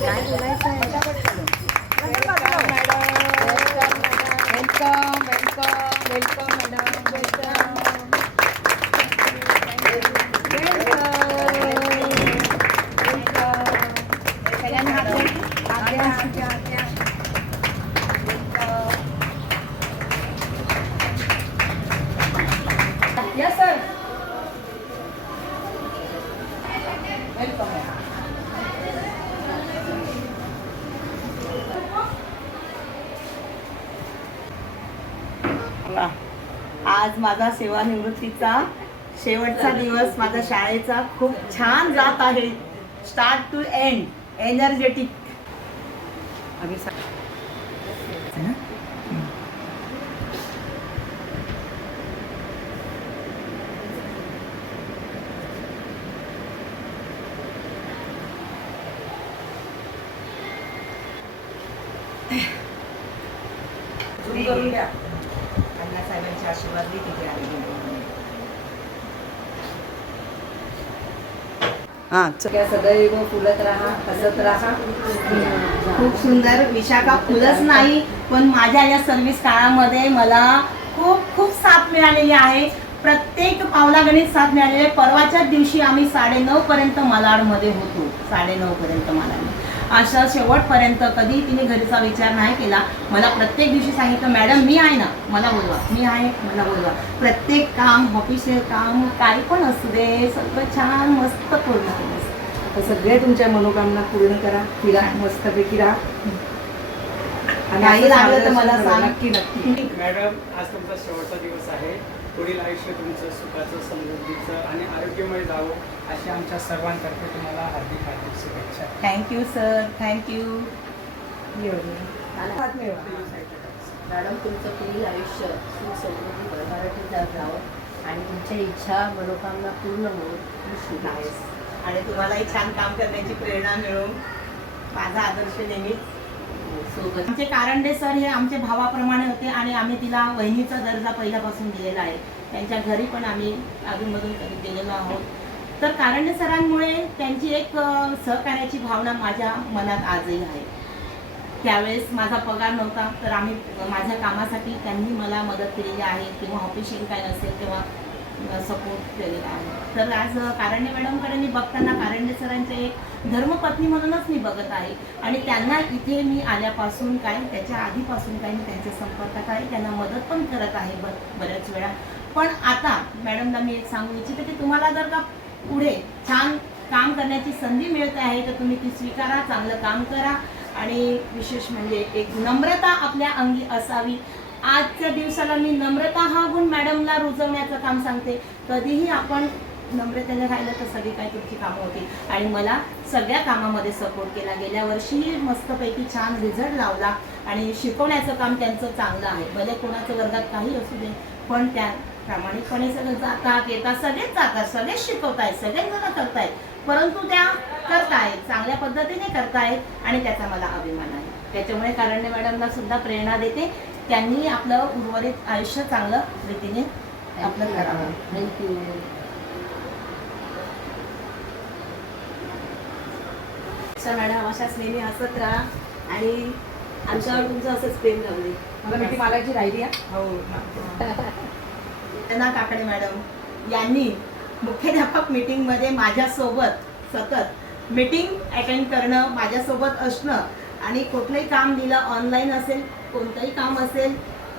काय बोलायचं welcome welcome welcome madam आज माझा सेवानिवृत्तीचा शेवटचा दिवस माझा शाळेचा खूप छान जात आहे. स्टार्ट टू एंड एनर्जेटिक करून द्या अण्णासाहेबांचे तिथे हां सदैव फुलत राहा हसत राहा खूप सुंदर विशाखा फुलच नाही पण माझ्या या सर्व्हिस काळामध्ये मला खूप खूप साथ मिळालेली आहे. प्रत्येक पावलागणित साथ मिळालेली आहे. परवाच्याच दिवशी आम्ही साडेनऊ पर्यंत मालाडमध्ये होतो. साडेनऊ पर्यंत मालाड अशा शेवटपर्यंत कधी तिने घरीचा विचार नाही केला. मला प्रत्येक दिवशी सांगितलं मॅडम मी आहे ना. मला बोलवा. मी आहे. मला बोलवा. प्रत्येक काम ऑफिशियल काम काही पण असू दे सगळं छान मस्त पूर्ण केलं. तर सगळे तुमच्या मनोकामना पूर्ण करा. फिरा मस्तपैकी राहा. आणि लागलं तर मला. सांग. नक्की. नक्की मॅडम आज तुमचा शेवटचा दिवस आहे. पुढील आयुष्य तुमचं सुखाचं आणि आरोग्यमय जावं अशी आमच्या सर्वांतर्फे तुम्हाला हार्दिक हार्दिक शुभेच्छा. Thank you sir thank you. मॅडम तुमचं पुढील आयुष्य सुख समृद्धी जात जावं आणि तुमच्या इच्छा मनोकामना पूर्ण होऊन आहेस आणि तुम्हालाही छान काम करण्याची प्रेरणा मिळून माझा आदर्श नेहमी सोबत. आमचे कारंडे सर हे आमचे भावाप्रमाणे होते आणि आम्ही तिला वहिनीचा दर्जा पहिल्यापासून दिलेला आहे. त्यांच्या घरी पण आम्ही अधूनमधून कधी गेलेलो आहोत. तर कारंडे सरांमुळे त्यांची एक सहकार्याची भावना माझ्या मनात आजही आहे. त्यावेळेस माझा पगार नव्हता तर आम्ही माझ्या कामासाठी त्यांनी मला मदत केलेली आहे. किंवा ऑफिशियल काय नसेल तेव्हा सपोर्ट केलेला आहे. तर आज कारण्य मॅडमकडे मी बघताना कारंडे सरांचे एक धर्मपत्नी म्हणूनच मी बघत आहे. आणि त्यांना इथे मी आल्यापासून काय त्याच्या आधीपासून काय मी त्यांच्या संपर्कात आहे. त्यांना मदत पण करत आहे ब बऱ्याच वेळा. पण आता मॅडमला मी एक सांगू इच्छिते की तुम्हाला जर का पुढे छान काम करण्याची संधी मिळत आहे तर तुम्ही ती स्वीकारा चांगलं काम करा. आणि विशेष म्हणजे एक नम्रता आपल्या अंगी असावी. आजच्या दिवसाला मी नम्रता हा गुण मॅडमला रुजवण्याचं काम सांगते. कधीही आपण नम्रतेने राहिलं तर सगळी काही तुमची कामं होतील. आणि मला सगळ्या कामामध्ये सपोर्ट केला. गेल्या वर्षी मस्तपैकी छान रिझल्ट लावला. आणि शिकवण्याचं काम त्यांचं चांगलं आहे. भले कोणाचं वर्गात काही असू दे पण त्या प्रामाणिकपणे सगळं जातात येतात सगळेच जातात सगळेच शिकवतायत सगळेच जण करतायत. परंतु त्या करतायत चांगल्या पद्धतीने करतायत आणि त्याचा मला अभिमान आहे. त्याच्यामुळे कारण्य मॅडमला सुद्धा प्रेरणा देते. त्यांनी आपलं उर्वरित आयुष्य चांगलं रीतीने आपलं करावं. थँक्यू अशा मॅडम अशाच नेहमी हसत राहा आणि आमच्यावर तुमचं असंच प्रेम राहू दे. मला मिठी मालाची राहिली हो? त्यांना काकडे मॅडम यांनी मुख्याध्यापक मीटिंगमध्ये माझ्यासोबत सतत मीटिंग अटेंड करणं माझ्यासोबत असणं आणि कुठलंही काम दिलं ऑनलाईन असेल कोणतंही काम असेल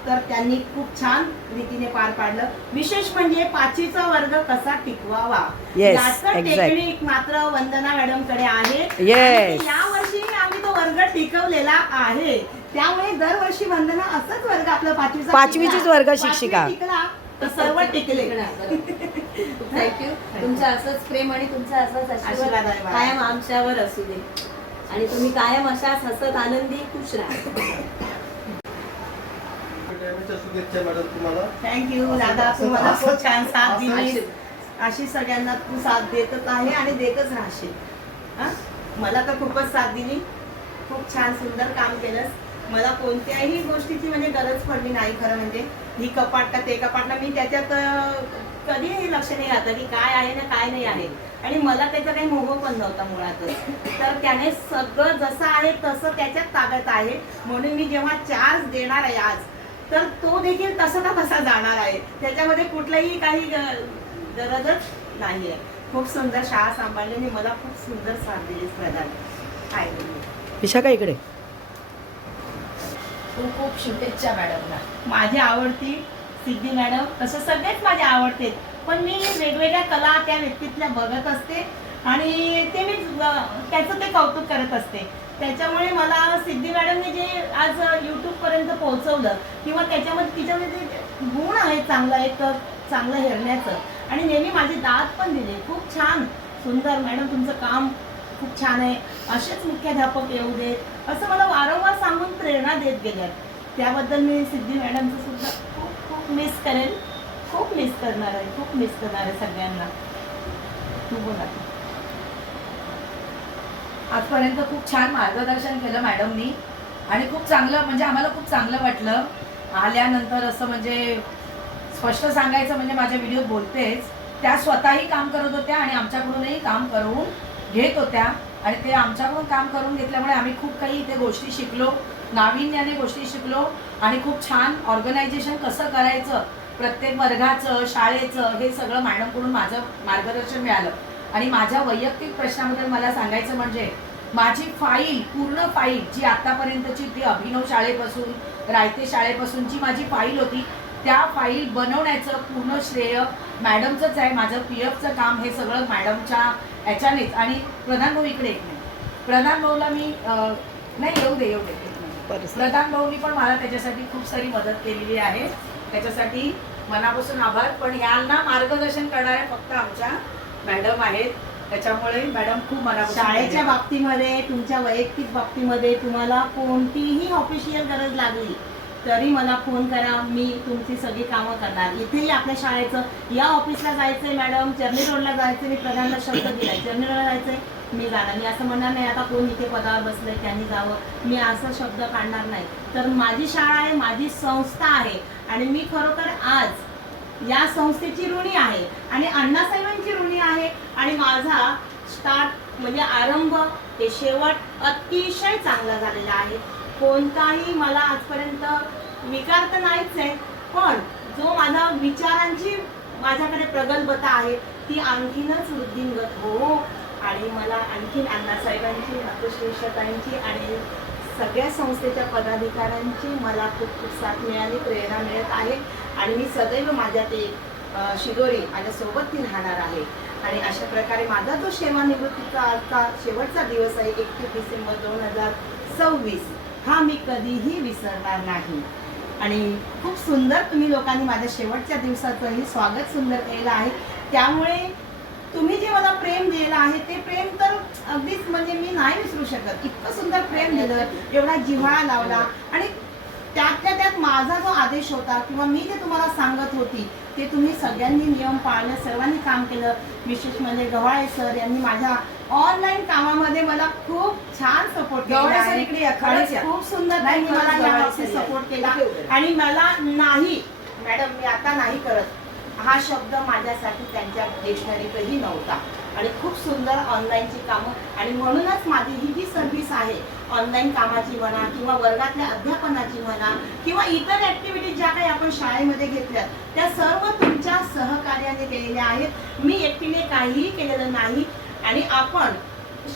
तर त्यांनी खूप छान रीतीने पार पाडलं विशेष म्हणजे पाचवीचा वर्ग कसा टिकवावा Yes, याचं exact. टेक्निक मात्र वंदना मॅडमकडे आहे Yes. आणि या वर्षी आम्ही तो वर्ग टिकवलेला आहे त्यामुळे दरवर्षी वंदना असंच वर्ग आपलं पाचवीचा पाचवीचीच. वर्ग शिक्षिका. टिकला तर सर्व टिकले थँक्यू तुमचं असंच प्रेम आणि तुमचा असाच आशीर्वाद. कायम आमच्यावर असू दे. आणि तुम्ही कायम अशाच हसत आनंदी खुश राहा. शुभेच्छा मॅडम तुम्हाला थँक्यू दादा. तू मला खूप छान साथ दिली. अशी सगळ्यांना तू साथ देतच आहे आणि देतच राहशील. हा? मला तर खूपच साथ दिली. खूप छान सुंदर काम केलंस. मला कोणत्याही गोष्टीची म्हणजे गरज पडली नाही खरं म्हणजे. ही कपाट का ते कपाट ना मी त्याच्यात कधीही लक्ष नाही राहतं की काय आहे ना काय नाही आहे. आणि मला त्याचा काही मोह पण नव्हता मुळातच. तर त्याने सगळं जसं आहे तसं त्याच्यात ताब्यात आहे. म्हणून मी जेव्हा चार्ज देणार आहे आज तर तो देखील तसा का तसा जाणार आहे. त्याच्यामध्ये कुठलंही काही गरजच नाही आहे खूप सुंदर शाळा सांभाळली आणि मला खूप सुंदर साथ दिली प्रधान. आहे विशाखा इकडे. खूप खूप शुभेच्छा मॅडमला. माझी आवडती सिद्धी मॅडम तसे सगळेच माझे आवडते. पण मी वेगवेगळ्या कला त्या व्यक्तीतल्या बघत असते आणि ते मी त्याचं ते कौतुक करत असते. त्याच्यामुळे मला सिद्धी मॅडमने जे आज यूट्यूबपर्यंत पोहोचवलं किंवा त्याच्यामध्ये तिच्यामध्ये जे गुण आहे चांगला एक चांगलं हेरण्याचं आणि नेहमी माझी दात पण दिली. खूप छान सुंदर मॅडम तुमचं काम खूप छान आहे. असेच मुख्याध्यापक येऊ देत. असं मला प्रेरणा देत गेल्यात. त्याबद्दल मी सिद्धी मॅडमचं सुद्धा खूप खूप मिस करेल खूप मिस करणार आहे. खूप मिस करणार आहे सगळ्यांना. तू बोला. आजपर्यंत खूप छान मार्गदर्शन केलं मॅडमनी. आणि खूप चांगलं म्हणजे आम्हाला खूप चांगलं वाटलं. आल्यानंतर असं म्हणजे स्पष्ट सांगायचं म्हणजे माझ्या व्हिडिओ बोलतेच. त्या स्वतःही काम करत होत्या आणि आमच्याकडूनही काम करून घेत होत्या. आणि ते आमच्याकडून काम करून घेतल्यामुळे आम्ही खूप काही इथे गोष्टी शिकलो. नाविन्याने गोष्टी शिकलो आणि खूप छान ऑर्गनायझेशन कसं करायचं प्रत्येक वर्गाचं शाळेचं हे सगळं मॅडमकडून माझं मार्गदर्शन मिळालं. आणि माझ्या वैयक्तिक प्रश्नाबद्दल मला सांगायचं म्हणजे माझी फाईल पूर्ण फाईल जी आतापर्यंतची ती अभिनव शाळेपासून रायते शाळेपासून जी माझी फाईल होती त्या फाईल बनवण्याचं पूर्ण श्रेय मॅडमचंच आहे. माझं पी एफचं काम हे सगळं मॅडमच्या याच्यानेच आणि प्रधान भाऊ इकडे एक नाही प्रधान भाऊला मी अं, नाही येऊ दे येऊ दे. प्रधान भाऊनी पण मला त्याच्यासाठी खूप सारी मदत केलेली आहे. त्याच्यासाठी मनापासून आभार. पण यांना मार्गदर्शन करणाऱ्या फक्त आमच्या मॅडम आहेत. त्याच्यामुळे मॅडम खूप मनापासून शाळेच्या. बाबतीमध्ये तुमच्या वैयक्तिक बाबतीमध्ये तुम्हाला कोणतीही ऑफिशियल गरज लागली तरी मला फोन करा. मी तुमची सगळी कामं करणार. इथेही आपल्या शाळेचं या ऑफिसला जायचंय मॅडम. चर्नी रोडला जायचंय. मी प्रधानला शब्द दिलाय. चर्नी रोडला जायचंय. मी जाणार. मी असं म्हणणार नाही आता कोण इथे पदावर बसलंय त्यांनी जावं. मी असं शब्द काढणार नाही. तर माझी शाळा आहे माझी संस्था आहे. आणि मी खरोखर आज या संस्थेची ऋणी आहे. आणि अण्णासाहेबांची ऋणी आहे. आणि माझा स्टार्ट म्हणजे आरंभ ते शेवट अतिशय चांगला झालेला आहे. कोणताही मला आजपर्यंत विकार तर नाहीच आहे. पण जो माझा विचारांची माझ्याकडे प्रगल्भता आहे ती आणखीनच वृद्धिंगत. हो आणखीन अण्णासाहेबांची मातोश्रेष्ठताईंची आणि सगळ्या संस्थेच्या पदाधिकाऱ्यांची मला खूप खूप साथ मिळाली प्रेरणा मिळत आहे. आणि मी सदैव माझ्या ते शिदोरी माझ्यासोबत ती राहणार आहे. आणि अशा प्रकारे माझा तो सेवानिवृत्तीचा आजचा शेवटचा दिवस आहे एकतीस डिसेंबर दोन हजार सव्वीस हा मी कधीही विसरणार नाही. आणि खूप सुंदर तुम्ही लोकांनी माझ्या शेवटच्या दिवसाचंही स्वागत सुंदर केलं आहे. त्यामुळे मला प्रेम दिलेलं आहे ते प्रेम तर अगदीच म्हणजे मी नाही विसरू शकत इतकं सुंदर प्रेम दिलं एवढा जिव्हाळा लावला आणि त्यातल्या त्यात माझा जो आदेश होता किंवा मी जे तुम्हाला सांगत होती ते तुम्ही सगळ्यांनी नियम पाळलं सर्वांनी काम केलं विशेष म्हणजे गव्हाळे सर यांनी माझ्या ऑनलाईन कामामध्ये मला खूप छान सपोर्ट केला. खूप सुंदर त्यांनी मला. सपोर्ट केला. आणि मला नाही मॅडम मी आता नाही करत हा शब्द माझ्यासाठी त्यांच्या डिक्शनरीतही नव्हता. आणि खूप सुंदर ऑनलाईनची कामं. आणि म्हणूनच माझी ही जी सर्व्हिस आहे ऑनलाईन कामाची म्हणा किंवा वर्गातल्या अध्यापनाची म्हणा किंवा इतर ॲक्टिव्हिटीज ज्या काही आपण शाळेमध्ये घेतल्या त्या सर्व तुमच्या सहकार्याने केलेल्या आहेत. मी एकटीने काहीही केलेलं नाही. आणि आपण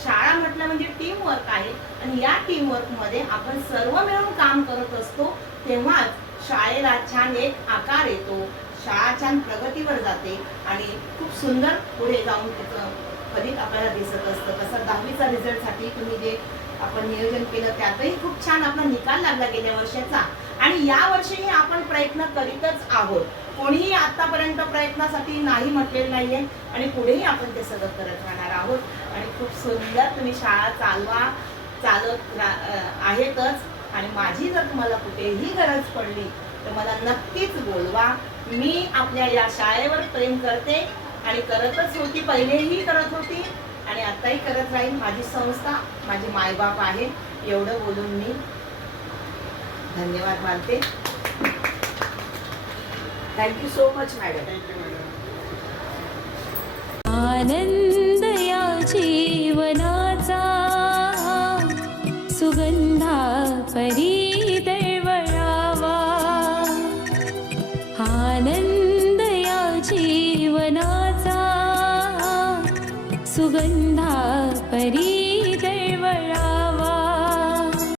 शाळा म्हटलं म्हणजे टीम वर्क आहे. आणि या टीमवर्कमध्ये आपण सर्व मिळून काम करत असतो तेव्हाच शाळेला छान एक आकार येतो. शाळा छान प्रगतीवर जाते आणि खूप सुंदर पुढे जाऊन त्याचं कधीच आपल्याला दिसत असतं. तसं दहावीचा रिझल्टसाठी तुम्ही जे आपण नियोजन केलं त्यातही खूप छान आपला निकाल लागला गेल्या वर्षाचा. आणि या वर्षीही आपण प्रयत्न करीतच आहोत. कोणीही आतापर्यंत प्रयत्नासाठी नाही म्हटलेलं नाहीये आणि पुढेही आपण ते सगळं करत राहणार आहोत. आणि खूप सुंदर तुम्ही शाळा चालवा चालत रा- आहेतच. आणि माझी जर तुम्हाला कुठेही गरज पडली तर मला नक्कीच बोलवा. मी आपल्या या शाळेवर प्रेम करते आणि करतच होती पहिलेही करत होती आणि आताही करत राहील माझी संस्था माझे मायबाप आहे एवढं बोलून मी धन्यवाद मानते. Thank you so much madam thank you madam आनंद या जीवनाचा